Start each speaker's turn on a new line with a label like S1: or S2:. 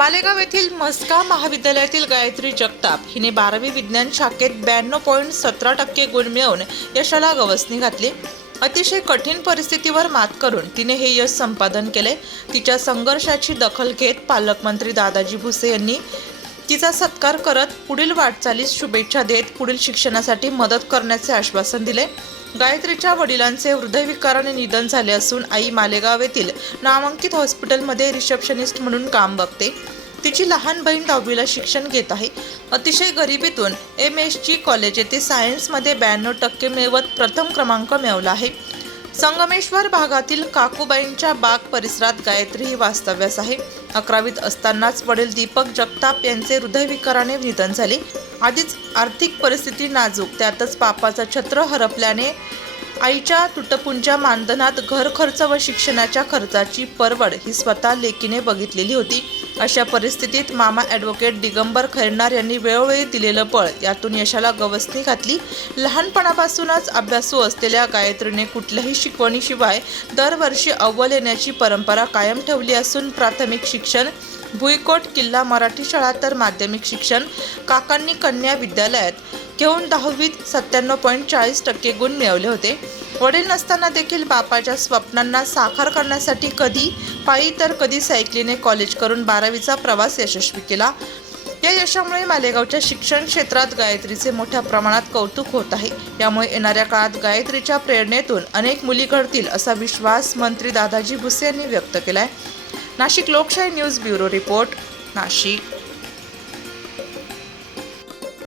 S1: मालेगाव येथील मस्का महाविद्यालयातील गायत्री जगताप हिने बारावी विज्ञान शाखेत ब्याण्णव पॉईंट सतरा टक्के गुण मिळवून यशाला गवसणी घातली. अतिशय कठीण परिस्थितीवर मात करून तिने हे यश संपादन केले. तिच्या संघर्षाची दखल घेत पालकमंत्री दादाजी भुसे यांनी तिचा सत्कार करत पुढील वाटचालीस शुभेच्छा देत पुढील शिक्षणासाठी मदत करण्याचे आश्वासन दिले. गायत्रीच्या वडिलांचे हृदयविकाराने निधन झाले असून आई मालेगाव येथील नामांकित हॉस्पिटलमध्ये रिसेप्शनिस्ट म्हणून काम बघते. तिची लहान बहीण दहावीला शिक्षण घेत आहे. अतिशय गरिबीतून एम एस जी कॉलेज येथे सायन्समध्ये ब्याण्णव टक्के मिळवत प्रथम क्रमांक मिळवला आहे. संगमेश्वर भागातील काकूबाईंच्या बाग परिसरात गायत्री ही वास्तव्यास आहे. अकरावीत असतानाच वडील दीपक जगताप यांचे हृदयविकाराने निधन झाले. आधीच आर्थिक परिस्थिती नाजूक त्यातच पापाचं छत्र हरपल्याने आईच्या तुटपुंच्या मानधनात घर खर्च व शिक्षणाच्या खर्चाची परवड ही स्वतः लेकीने बघितलेली होती. अशा परिस्थितीत मामा ॲडव्होकेट दिगंबर खैरनार यांनी वेळोवेळी दिलेलं पळ यातून यशाला गवसणी घातली. लहानपणापासूनच अभ्यासू असलेल्या गायत्रीने कुठल्याही शिकवणीशिवाय दरवर्षी अव्वल येण्याची परंपरा कायम ठेवली असून प्राथमिक शिक्षण भुईकोट किल्ला मराठी शाळा तर माध्यमिक शिक्षण काकांनी कन्या विद्यालयात घेऊन दहावीत सत्त्याण्णव पॉईंट चाळीस टक्के गुण मिळवले होते. वडील नसताना देखील बापाच्या स्वप्नांना साकार करण्यासाठी कधी पायी तर कधी सायकलीने कॉलेज करून बारावीचा प्रवास यशस्वी केला. या यशामुळे मालेगावच्या शिक्षण क्षेत्रात गायत्रीचे मोठ्या प्रमाणात कौतुक होत आहे. यामुळे येणाऱ्या काळात गायत्रीच्या प्रेरणेतून अनेक मुली घडतील असा विश्वास मंत्री दादाजी भुसे यांनी व्यक्त आहे नाशिक लोकशाही न्यूज ब्युरो रिपोर्ट नाशिक.